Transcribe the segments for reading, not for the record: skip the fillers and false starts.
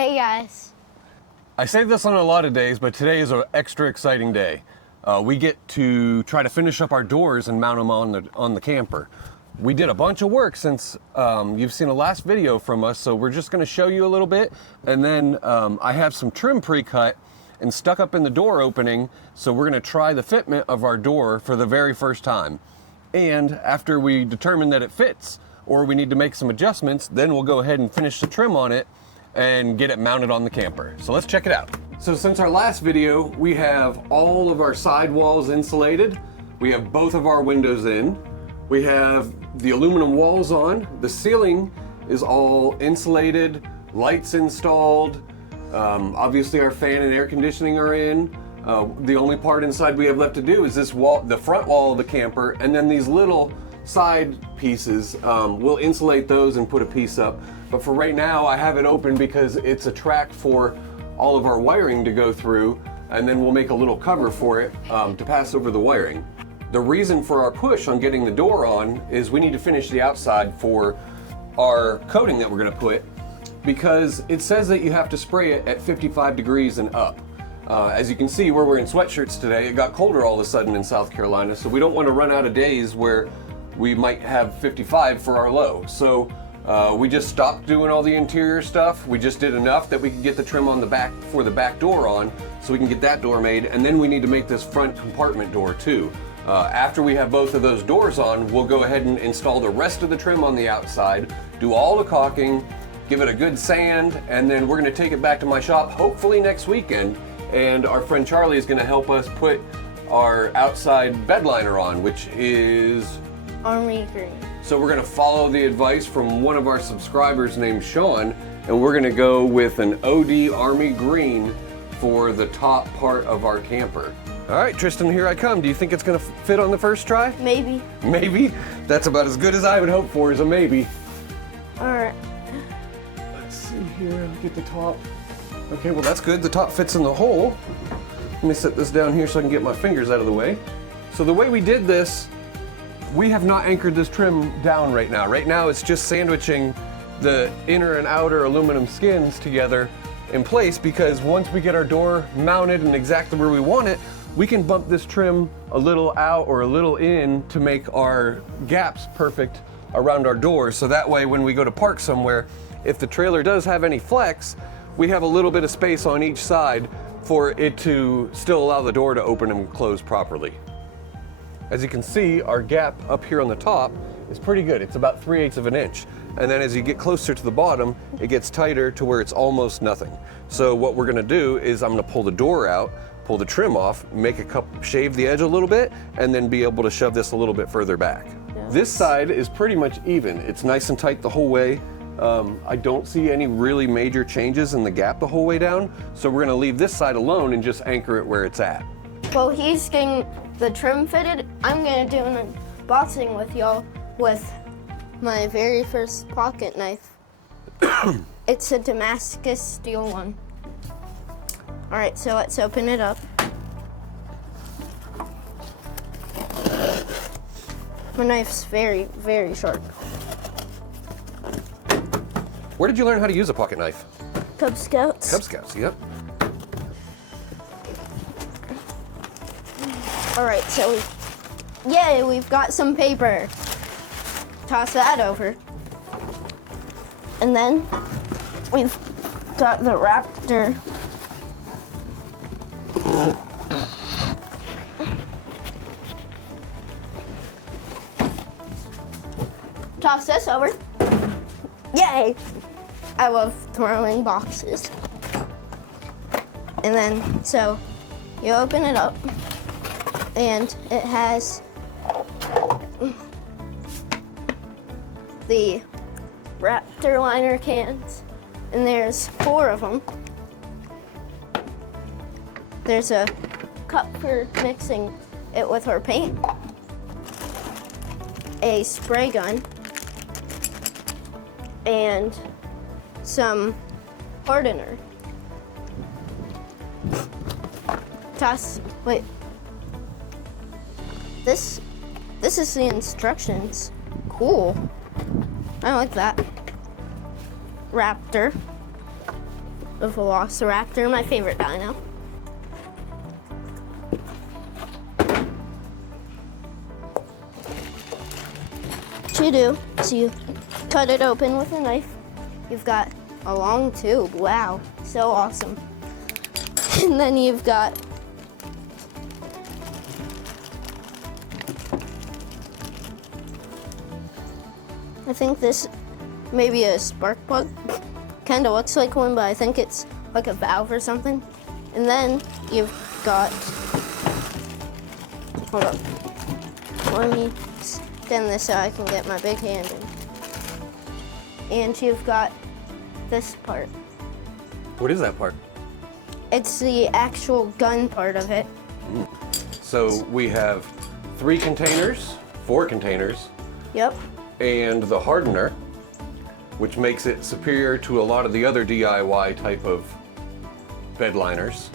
Hey guys. I say this on a lot of days, but today is an extra exciting day. We get to try to finish up our doors and mount them on the camper. We did a bunch of work since you've seen the last video from us, so we're just going to show you a little bit. And then I have some trim pre-cut and stuck up in the door opening, so we're going to try the fitment of our door for the very first time. And after we determine that it fits, or we need to make some adjustments, then we'll go ahead and finish the trim on it and get it mounted on the camper. So let's check it out. So since our last video, we have all of our side walls insulated. We have both of our windows in. We have the aluminum walls on. The ceiling is all insulated, lights installed. Obviously our fan and air conditioning are in. The only part inside we have left to do is this wall, the front wall of the camper, and then these little side pieces. We'll insulate those and put a piece up. But for right now, I have it open because it's a track for all of our wiring to go through, and then we'll make a little cover for it to pass over the wiring. The reason for our push on getting the door on is we need to finish the outside for our coating that we're gonna put, because it says that you have to spray it at 55 degrees and up. As you can see, we're wearing sweatshirts today. It got colder all of a sudden in South Carolina, so we don't want to run out of days where we might have 55 for our low. So we just stopped doing all the interior stuff. We just did enough that we could get the trim on the back for the back door on, so we can get that door made, and then we need to make this front compartment door too. After we have both of those doors on, we'll go ahead and install the rest of the trim on the outside, do all the caulking, give it a good sand, and then we're gonna take it back to my shop hopefully next weekend, and our friend Charlie is gonna help us put our outside bed liner on, which is Army green. So we're gonna follow the advice from one of our subscribers named Sean, and we're gonna go with an OD Army green for the top part of our camper. All right, Tristan, here I come. Do you think it's gonna fit on the first try? Maybe. Maybe? That's about as good as I would hope for, is a maybe. All right. Let's see here, get the top. Okay, well that's good. The top fits in the hole. Let me set this down here so I can get my fingers out of the way. So the way we did this, we have not anchored this trim down right now. Right now it's just sandwiching the inner and outer aluminum skins together in place, because once we get our door mounted and exactly where we want it, we can bump this trim a little out or a little in to make our gaps perfect around our doors. So that way when we go to park somewhere, if the trailer does have any flex, we have a little bit of space on each side for it to still allow the door to open and close properly. As you can see, our gap up here on the top is pretty good. It's about 3/8 of an inch. And then as you get closer to the bottom, it gets tighter to where it's almost nothing. So what we're gonna do is I'm gonna pull the door out, pull the trim off, make a cup, shave the edge a little bit, and then be able to shove this a little bit further back. Yes. This side is pretty much even. It's nice and tight the whole way. I don't see any really major changes in the gap the whole way down. So we're gonna leave this side alone and just anchor it where it's at. While he's getting the trim fitted, I'm gonna do an unboxing with y'all with my very first pocket knife. It's a Damascus steel one. All right, so let's open it up. My knife's very, very sharp. Where did you learn how to use a pocket knife? Cub Scouts. Cub Scouts, yep. All right, so we've got some paper. Toss that over. And then we've got the Raptor. Toss this over. Yay! I love throwing boxes. And then, so you open it up, and it has the Raptor Liner cans, and there's 4 of them. There's a cup for mixing it with our paint, a spray gun, and some hardener. Wait. This is the instructions. Cool. I like that. Raptor. a Velociraptor, my favorite dino. What you do is you cut it open with a knife. You've got a long tube. Wow, so awesome. And then you've got I think this may be a spark plug. Kind of looks like one, but I think it's like a valve or something. And then you've got, hold up, let me extend this so I can get my big hand in. And you've got this part. What is that part? It's the actual gun part of it. So we have 4 containers. Yep. And the hardener, which makes it superior to a lot of the other DIY type of bed liners.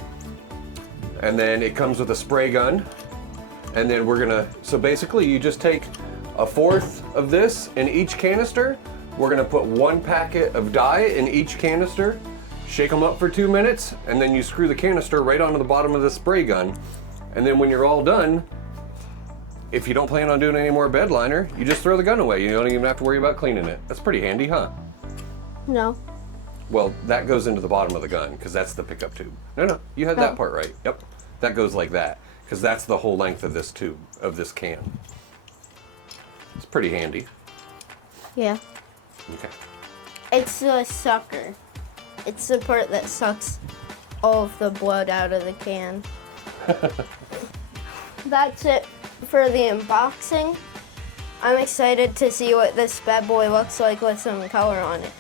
And then it comes with a spray gun. And then so basically you just take 1/4 of this in each canister. We're gonna put 1 packet of dye in each canister, shake them up for 2 minutes, and then you screw the canister right onto the bottom of the spray gun. And then when you're all done, if you don't plan on doing any more bed liner, you just throw the gun away. You don't even have to worry about cleaning it. That's pretty handy, huh? No. Well, that goes into the bottom of the gun because that's the pickup tube. No, you had that part right. Yep, that goes like that because that's the whole length of this tube, of this can. It's pretty handy. Yeah. Okay. It's the sucker. It's the part that sucks all of the blood out of the can. That's it for the unboxing. I'm excited to see what this bad boy looks like with some color on it.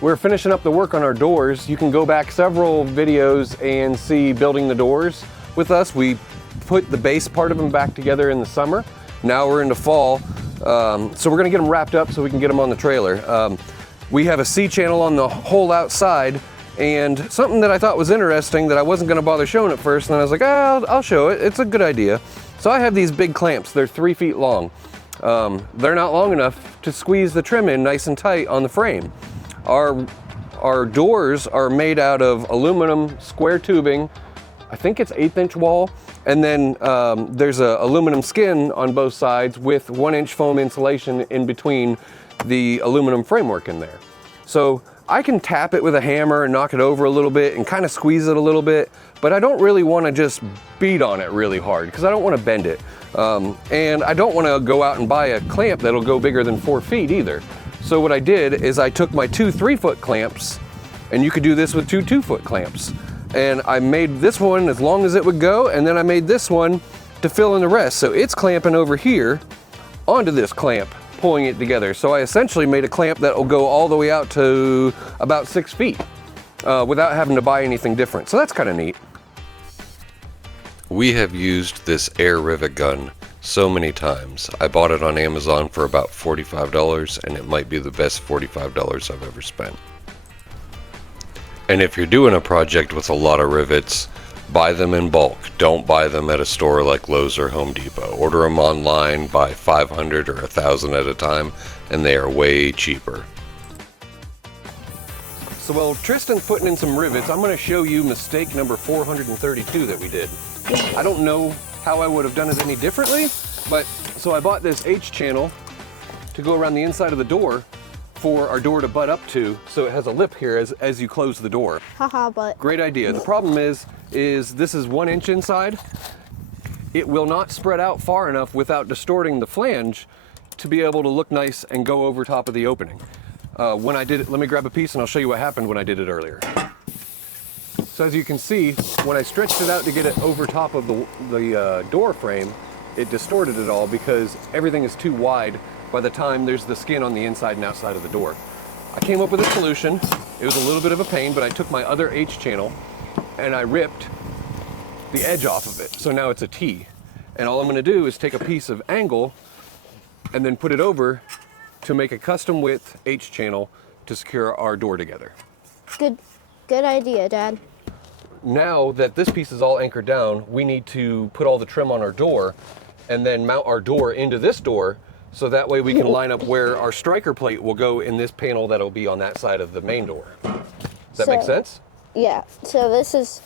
We're finishing up the work on our doors. You can go back several videos and see building the doors with us. We put the base part of them back together in the summer. Now we're into fall. So we're gonna get them wrapped up so we can get them on the trailer. We have a C-channel on the whole outside, and something that I thought was interesting that I wasn't gonna bother showing at first, and then I was like, I'll show it, it's a good idea. So I have these big clamps, they're 3 feet long. They're not long enough to squeeze the trim in nice and tight on the frame. Our doors are made out of aluminum square tubing. I think it's 1/8 wall. And then there's a aluminum skin on both sides with 1-inch foam insulation in between the aluminum framework in there. So I can tap it with a hammer and knock it over a little bit and kind of squeeze it a little bit, but I don't really want to just beat on it really hard because I don't want to bend it. And I don't want to go out and buy a clamp that'll go bigger than 4 feet either. So what I did is I took my 2 3-foot clamps, and you could do this with 2 2-foot clamps. And I made this one as long as it would go, and then I made this one to fill in the rest. So it's clamping over here onto this clamp, pulling it together. So I essentially made a clamp that will go all the way out to about 6 feet without having to buy anything different. So that's kind of neat. We have used this air rivet gun so many times. I bought it on Amazon for about $45, and it might be the best $45 I've ever spent. And if you're doing a project with a lot of rivets, buy them in bulk. Don't buy them at a store like Lowe's or Home Depot. Order them online, buy 500 or 1,000 at a time, and they are way cheaper. So while Tristan's putting in some rivets, I'm going to show you mistake number 432 that we did. I don't know how I would have done it any differently, but so I bought this H-channel to go around the inside of the door for our door to butt up to, so it has a lip here as you close the door. Haha, but Great idea. The problem is this is 1 inch inside. It will not spread out far enough without distorting the flange to be able to look nice and go over top of the opening. When I did it, let me grab a piece and I'll show you what happened when I did it earlier. So as you can see, when I stretched it out to get it over top of the door frame, it distorted it all because everything is too wide by the time there's the skin on the inside and outside of the door. I came up with a solution. It was a little bit of a pain, but I took my other H-channel and I ripped the edge off of it. So now it's a T. And all I'm gonna do is take a piece of angle and then put it over to make a custom width H-channel to secure our door together. good idea, Dad. Now that this piece is all anchored down, we need to put all the trim on our door and then mount our door into this door So that way we can line up where our striker plate will go in this panel that'll be on that side of the main door. Does that make sense? Yeah, so this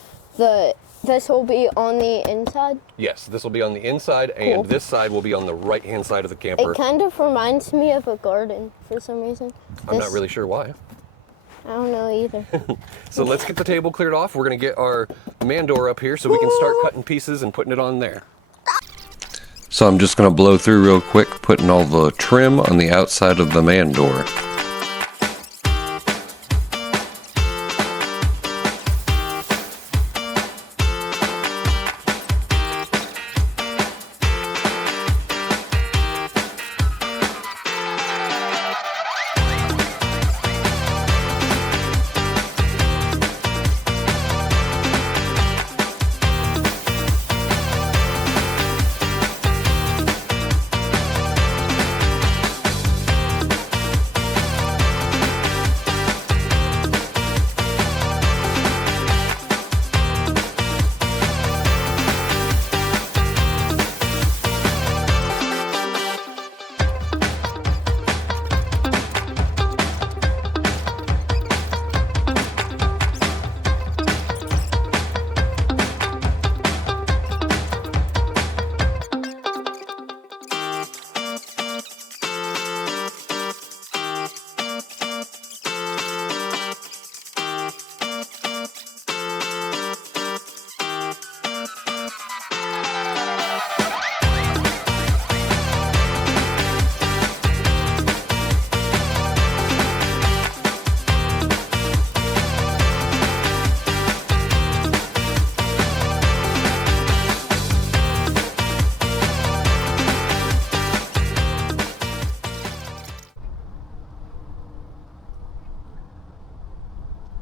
will be on the inside? Yes, this will be on the inside, and this side will be on the right-hand side of the camper. It kind of reminds me of a garden for some reason. I'm not really sure why. I don't know either. So let's get the table cleared off. We're gonna get our man door up here so we can start cutting pieces and putting it on there. So I'm just gonna blow through real quick, putting all the trim on the outside of the man door.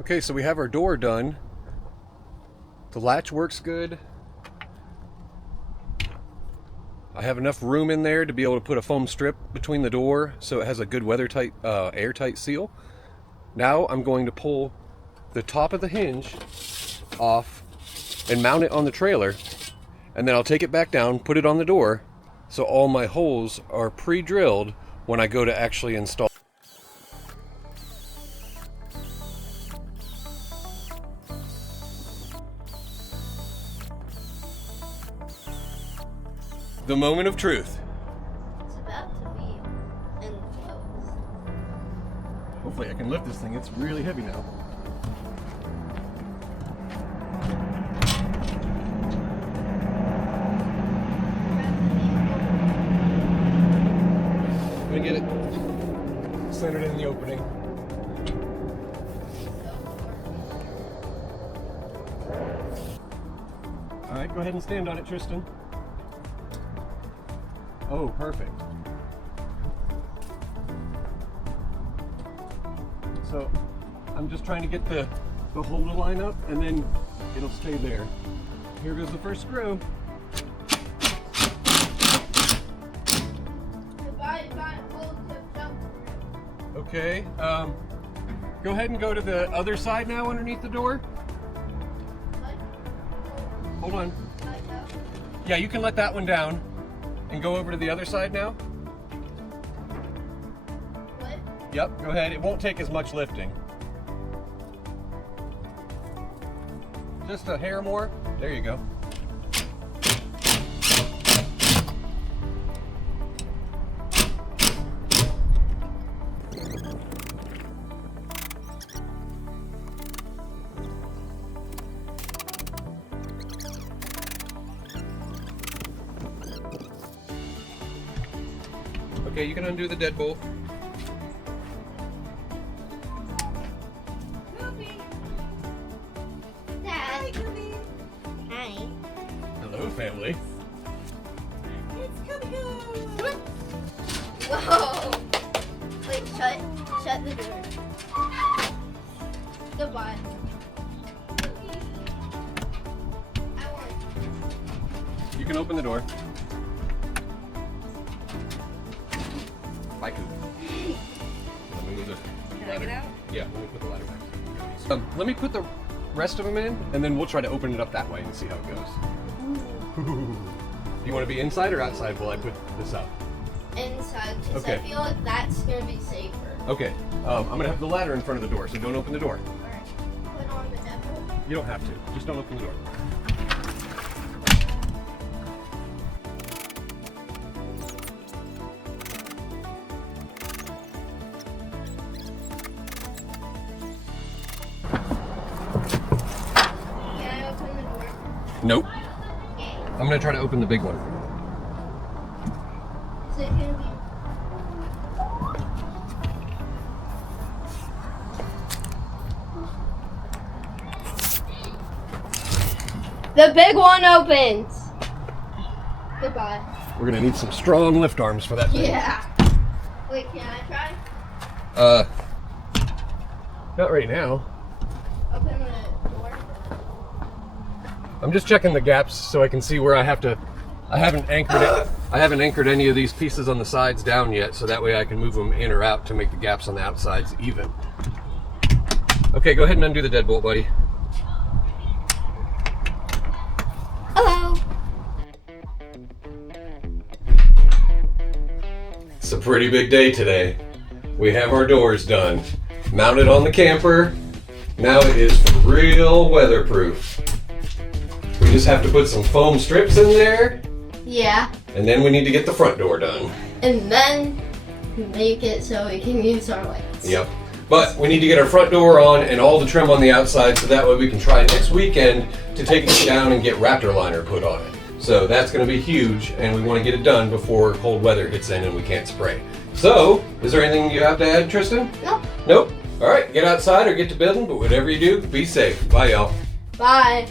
Okay, so we have our door done. The latch works good. I have enough room in there to be able to put a foam strip between the door so it has a good weather-tight, airtight seal. Now I'm going to pull the top of the hinge off and mount it on the trailer, and then I'll take it back down, put it on the door, so all my holes are pre-drilled when I go to actually install. The moment of truth. It's about to be enclosed. Hopefully I can lift this thing. It's really heavy now. I'm gonna get it centered in the opening. All right, go ahead and stand on it, Tristan. Oh, perfect. So I'm just trying to get the hole to line up, and then it'll stay there. Here goes the first screw. Okay, go ahead and go to the other side now underneath the door. Hold on. Yeah, you can let that one down. And go over to the other side now. What? Yep, go ahead. It won't take as much lifting. Just a hair more. There you go. Okay, you can undo the deadbolt. Dad. Hi, Gooby. Hi. Hello, family. It's Gooby. Come on. Whoa. Wait, shut the door. Goodbye. You can open the door. Bye, Coop. Let me move the ladder. Get out? Yeah, let me put the ladder back. Let me put the rest of them in, and then we'll try to open it up that way and see how it goes. Do you want to be inside or outside while I put this up? inside because Okay. I feel like that's gonna be safer. Okay. I'm gonna have the ladder in front of the door, so don't open the door. Alright. Put on the devil. You don't have to. Just don't open the door. Can I open the door? Nope. I'm gonna try to open the big one. Is it gonna be? The big one opens. Goodbye. We're gonna need some strong lift arms for that thing. Yeah. Wait, can I try? Not right now. Open the door. I'm just checking the gaps so I can see where I have to. I haven't anchored it. I haven't anchored any of these pieces on the sides down yet, so that way I can move them in or out to make the gaps on the outsides even. Okay, go ahead and undo the deadbolt, buddy. Hello. It's a pretty big day today. We have our doors done, mounted on the camper. Now it is for real weatherproof. We just have to put some foam strips in there, Yeah. and then we need to get the front door done. And then make it so we can use our lights. Yep. But we need to get our front door on and all the trim on the outside so that way we can try next weekend to take it down and get Raptor Liner put on it. So that's going to be huge, and we want to get it done before cold weather hits in and we can't spray. So, is there anything you have to add, Tristan? Nope. Nope. All right, get outside or get to building, but whatever you do, be safe. Bye, y'all. Bye.